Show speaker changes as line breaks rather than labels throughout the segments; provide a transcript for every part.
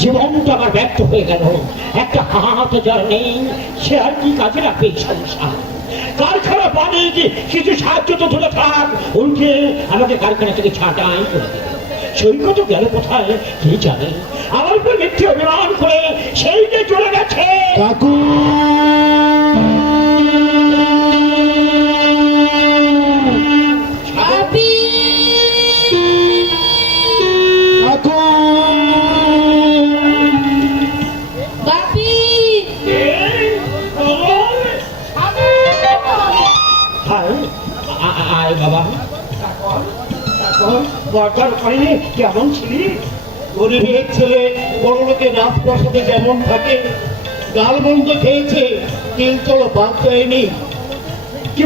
জীবনটা আমার ব্যর্থ হয়ে গেল। একটা হাত যার নেই, সে আর কি কাজে রাখবে সংসার? কারখানা পানি যে কিছু সাহায্য তো ধরে থাক, উল্টে আমাকে কারখানা থেকে ছাটাই করে দিল। সৈকত গেল কোথায় কে জানে? আমার উপর মিথ্যে অভিমান করে সেই যে চলে গেছে।
কাকু!
করেনি কেমন ছিলি?
গরিবের ছেলে যেমন থাকে, গাল বন্ধ খেয়েছে তিল চলো বাদ দেয়নি।
কি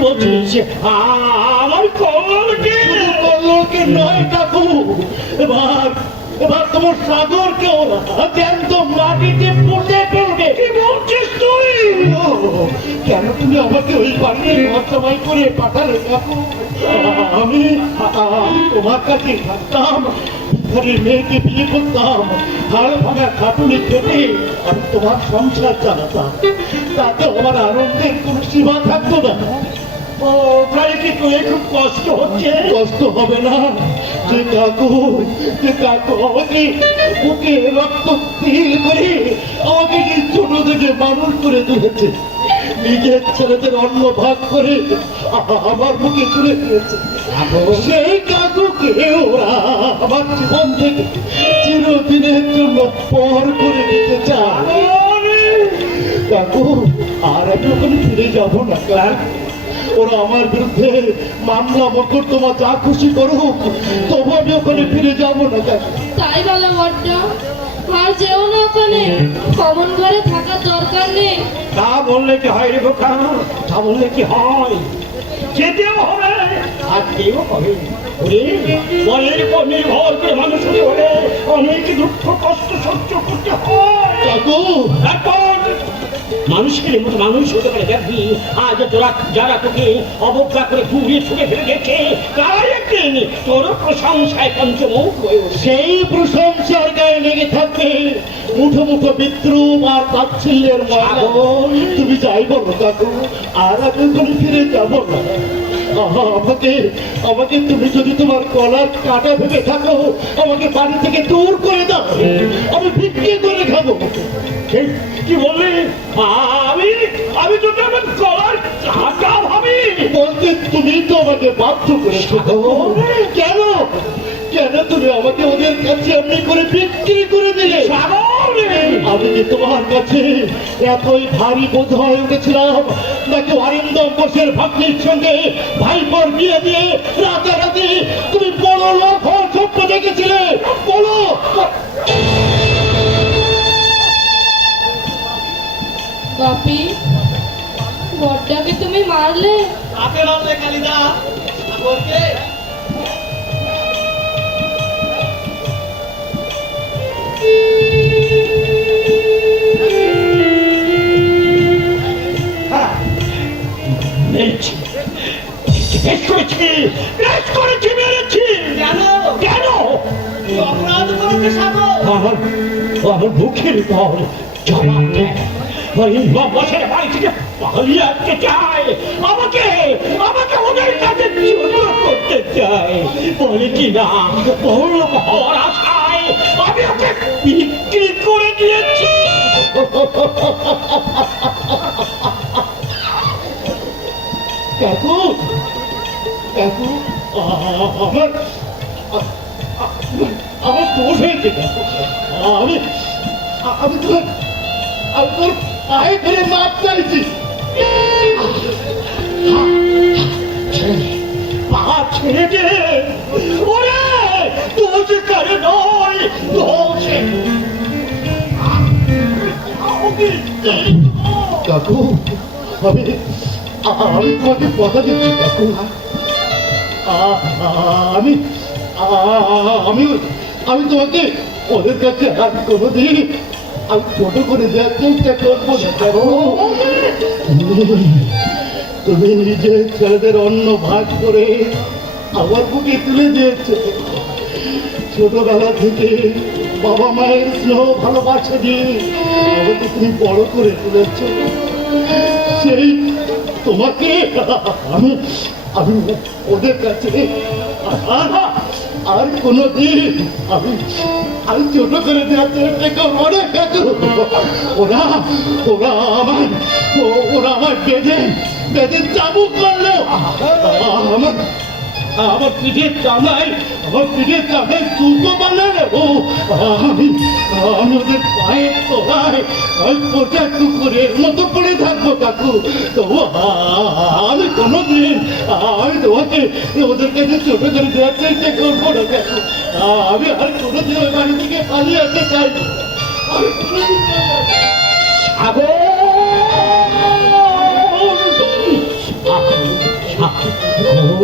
আমার
কমলকে কমলকে নয় কাকু, এবার এবার তোমার সাগরকেও জ্যান্ত মাটিতে পুঁতে ফেলবে
কি বলছিস
কেন তুমি আমাকে ওই বাড়িতে ঘরসবাই করে পাঠালে? আমি তোমার কাছে থাকতাম ঘরের মেয়েকে বিয়ে করতাম, হাড় ভাঙা খাটুনি খেতে আমি তোমার সংসার চালাতাম। তাতে আমার আনন্দের কোনো সীমা থাকতো না।
ও তাই কি তুই খুব কষ্ট হচ্ছে?
কষ্ট হবে না। যে কাকু যে কাকু আমাকে বুকে রক্ত তিল করে আমাকে ছোট থেকে মানুষ করে তুলেছে। নিজের ছেলেদের অন্ন ভাগ করে আমার বুকে তুলে দিয়েছে। সেই কাকুকে ওরা আমার জীবন থেকে চিরদিনের জন্য পর করে দিতে চায়। কাকু আর আমি ওখানে ফিরে যাব না কাকু ওরা আমার বিরুদ্ধে মামলা মকদ্দমা যা খুশি করুক তবু আমি ওখানে ফিরে যাব না কাকু
তাই বলো বড্ড আর যেও না ওখানে। কমন ঘরে থাকার দরকার নেই।
তা বললে কি হয় রে বোকা? তা বললে কি হয়? যেতেও হবে। আর কেউ হবে ওরে বলের উপর নির্ভর করে মানুষ হলে অনেক দুঃখ কষ্ট সহ্য করতে হয়। মানুষকে মতো মানুষ হতে পারে দেখবি। আজ তোরা যারা তোকে অবজ্ঞা করে ঘুরিয়ে ছুটে ফেলে গেছে তারাই একদিন তোর প্রশংসায় পঞ্চমুখ হয়ে
সেই প্রশংসার গায়ে লেগে থাকে মুঠো মুঠো বিদ্রুপ আর তাচ্ছিল্যের তুমি যাই বলো কাকু আর আমি ফিরে যাব না। আমাকে আমাকে তুমি যদি তোমার কলার কাটা ভেবে থাকো আমাকে বাড়ি থেকে দূর করে দাও। আমি ভিক্ষে করে খাব।
কি- বললি? আমি আমি যদি আমার কলার কাটা ভাবি।
বলতে তুমি তো আমাকে বাধ্য করেছ কেন? কেন তুমি আমাকে ওদের কাছে এমনি করে বিক্রি করে দিলে? আমি কি তোমার কাছে এতই ভারী বোধ হয়ে উঠেছিলাম? নাকি অরিন্দম বোসের ভাগ্নির সঙ্গে ভাইপর বিয়ে দিয়ে রাতারাতি তুমি বড় লোক হওয়ার স্বপ্ন দেখেছিলে? বলো।
বাপি বড্ডাকে তুমি মারলে?
আপেল কালিদা।
বেশ করেছি বেশ করেছি মেরেছি
কেন?
আমার আমার বুকের পর জবাব ওই বসের বাড়ি থেকে পালিয়ে আসতে চায় আমাকে আমাকে ওদের কাছে ছোট করতে চায় বলে কি না? বড় হওয়ার আশায় আমি ওকে বিক্রি করে দিয়েছি।
কাকু আমার আমার দোষ হয়েছে কাকু? আমি আমি তোর আমি তোর পায়ে ধরে মাপ চাইছি।
ছেড়ে দে। ওরে, দোষ নয়, দোষ।
কাকু, আমি আমি তোমাকে কথা দিচ্ছি, কাকু। আমি আমি আমি তোমাকে ওদের কাছে আর কোনোদিন আমি ছোট করে দেওয়ার চেষ্টা করব তুমি- নিজের ছেলেদের অন্ন ভাগ করে আমার বুকে তুলে দিয়েছ। ছোটবেলা থেকে বাবা মায়ের স্নেহ ভালোবাসা দিয়ে তুমি বড় করে তুলেছ। সেই তোমাকে আমি আমি ওদের কাছে আর আর কোনোদিন আমি আর ছোট করে দেওয়ার চেষ্টা কাকু ওরা ওরা আমার ওরা আমার বেঁধে বেঁধে চাবুক করল। আমার আমার পিঠের চামাই আমার পিঠের চামাই চুতো বানালে ও আমি আমি ওদের পায়ের তোলায় পোটা কুকুরের মতো পড়ে থাকব কাকু। তবু আমি কোনোদিন আমি তোমাকে ওদের কাছে ছোট করে দেওয়ার চেষ্টা করব না কাকু। আমি আর কোনোদিন ওই বাড়ি থেকে পালিয়ে আসতে চাইব আমি কোনোদিন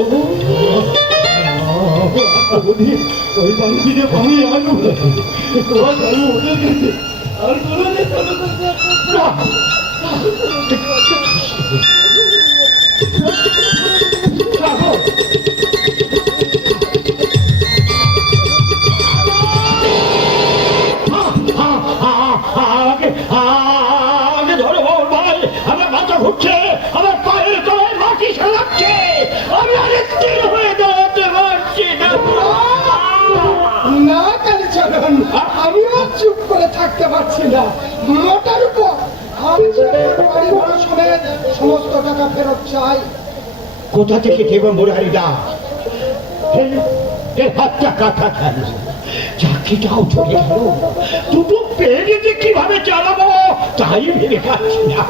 চাইব না। ওদের ওই বাড়ি থেকে আমি আনু তোমার আমি ওদের কাছে আর কোনোদিন ছোট করে দেওয়ার চেষ্টা
আগে আগে ধরো ভাই আমার মাথা ঘুরছে আমার পায়ের তলায় মাটি সালাচ্ছে আমি আর স্থির হয়ে দাঁড়াতে পারছি না
না কালীচরণ আমিও চুপ করে থাকতে পারছি না। মোটার উপর আমি সমস্ত টাকা ফেরত চাই।
কোথা থেকে দেব পেয়ে যে কীভাবে চালাবো? তাই ভেবে পাচ্ছি না।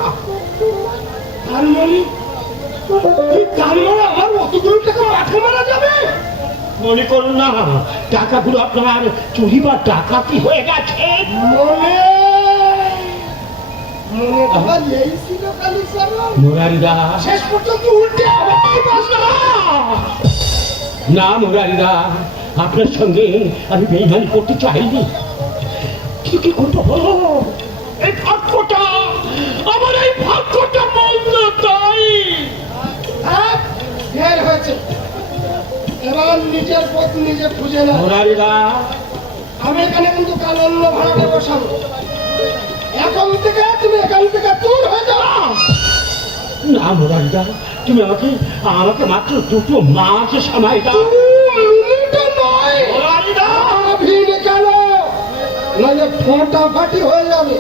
মনে
করুন না টাকাগুলো আপনার চুরি বা ডাকাতি হয়ে গেছে।
মনে এই ছিল শেষ পর্যন্ত উল্টে
না। মুরারিদা আপনার সঙ্গে আমি বেইমানি করতে চাইনি। কি কি করতে হলো এই ভাগ্যটা আমার এই
নিজের পথ নিজে খুঁজে না আমি এখানে কিন্তু কাল অন্য ভাড়াটা বসাবো। এখন থেকে তুমি এখান থেকে দূর হয়ে যাও।
না মুরারিদা তুমি আমাকে আমাকে মাত্র দুটো মাস সময় দাও।
ভিড় কেন? নইলে ফোঁটা ফাটি হয়ে যাবে।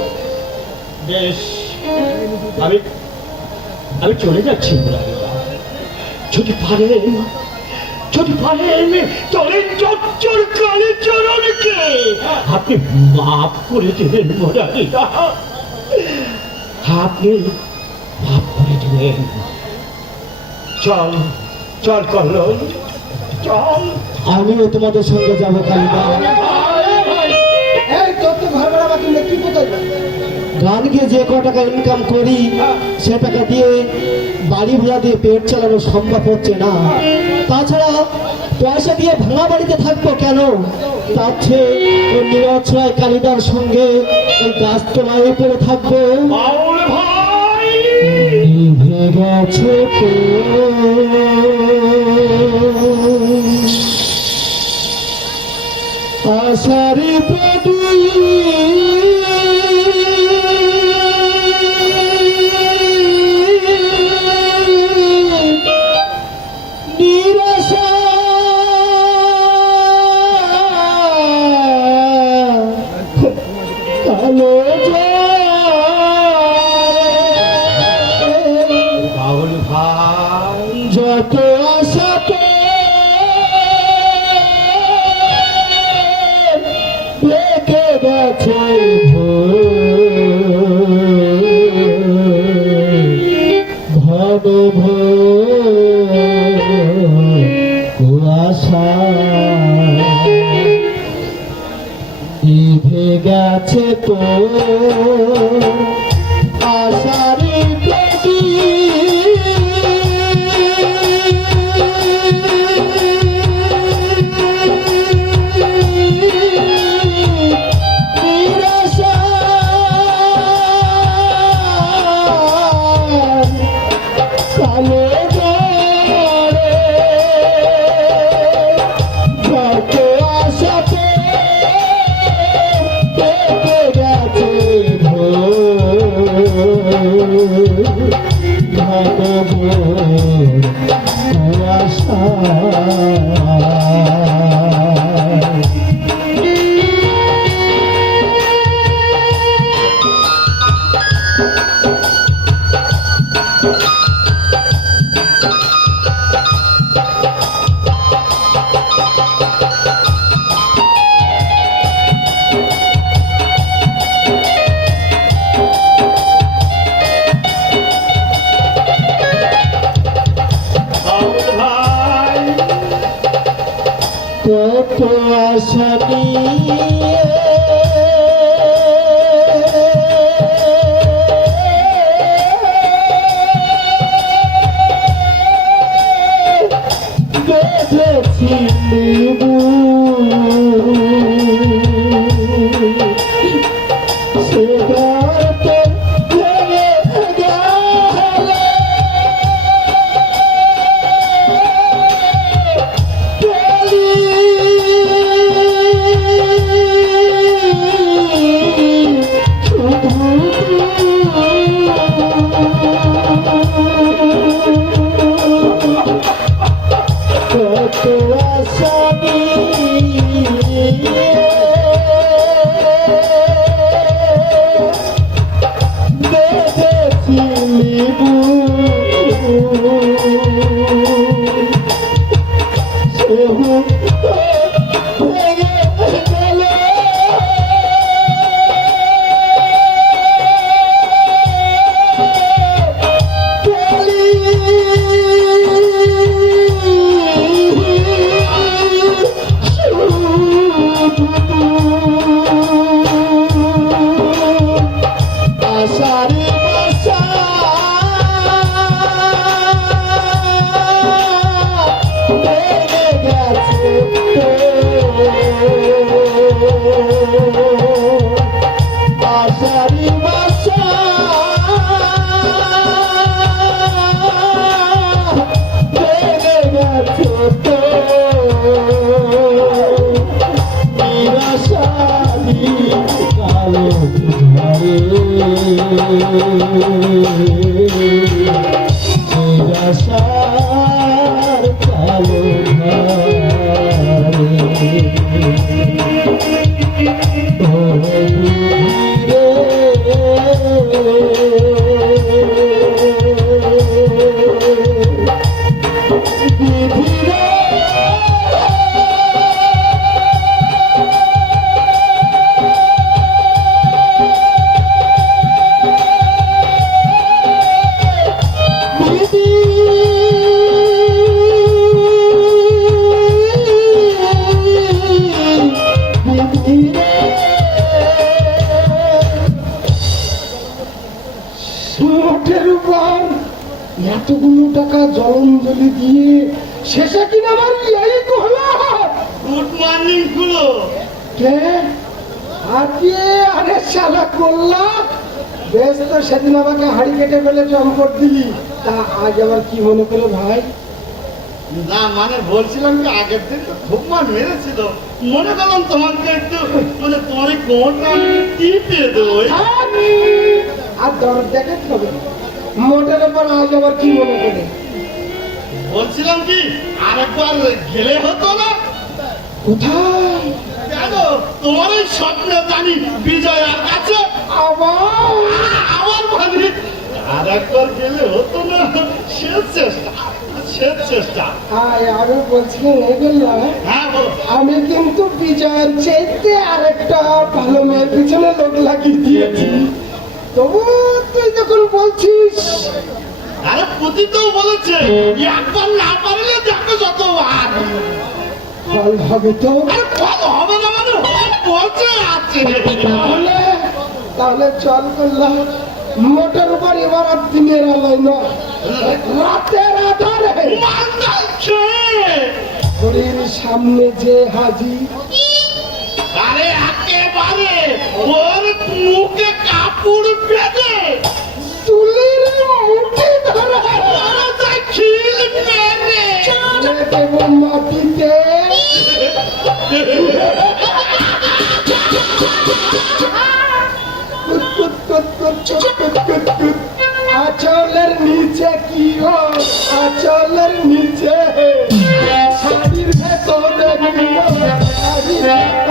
বেশ আমি আমি চলে যাচ্ছি মুরারিদা যদি পারেন যদি পারেন চচ্চর কালে চরণকে। আপনি মাফ করে দেবেন মুরারিদা আপনি মাফ করে দেবেন চল চল চল।
আমিও তোমাদের সঙ্গে যাব কালিদা
এই তোর তো ঘর ভাড়া বাকি নেই, কি কোথায়
গান গিয়ে যে ক টাকা ইনকাম করি সে টাকা দিয়ে বাড়ি ভাড়া দিয়ে পেট চালানো সম্ভব হচ্ছে না। তাছাড়া পয়সা দিয়ে ভাঙা বাড়িতে থাকব কেন? তার চেয়ে ওই কালিদার সঙ্গে ওই গাছতলায় পড়ে থাকব। গেছে আশারি নিরাশা
মোটের উপর এতগুলো টাকা জলঞ্জলি দিয়ে শেষে কিনা আমার এই হলো
গুড মর্নিংগুলো
কে? আজকে আরে শালা করলা বেশ তো সেদিন আমাকে হাড়ি কেটে ফেলে চম্পট দিলি। তা আজ আবার কি মনে করে ভাই?
না মানে বলছিলাম কি আগের দিন তো খুব মার মেরেছিল। মনে করলাম তোমাকে একটু মানে তোমার কোমরটা আমি টিপে দেবো
আর দরদ দেখে হবে মোটের উপর আজ আবার কি মনে করে
বলছিলাম কি আরেকবার গেলে হতো না?
কোথায়?
কেন? তোমার এই স্বপ্ন জানি বিজয়ার কাছে
আবার?
আমার মানে আর একবার গেলে হতো না? শেষ চেষ্টা। শেষ চেষ্টা।
আয় আমি বলছিলাম এগুলো
হ্যাঁ
আমি কিন্তু বিজয়ের চাইতে আরেকটা ভালো মেয়ের পিছনে লোক লাগিয়ে দিয়েছি। তবু তুই যখন বলছিস
আরে পুতি তো বলেছে একবার না পারলে দেখো যতবার।
ফল হবে তো।
আরে কত হবে না মানে বলছে আছে
তাহলে তাহলে চল করলাম মোটর উপর এবার দিনের আলাই না রাতের আধারে। শরীর সামনে যে হাজি।
আরে একেবারে ওর মুখে কাপড় বেঁধে।
তুলির মুঠি ধরে।
খিল ha ha ha
ha! আচলের নিচে কি হো আচলের নিচে শাড়ির ভেতরে শাড়ির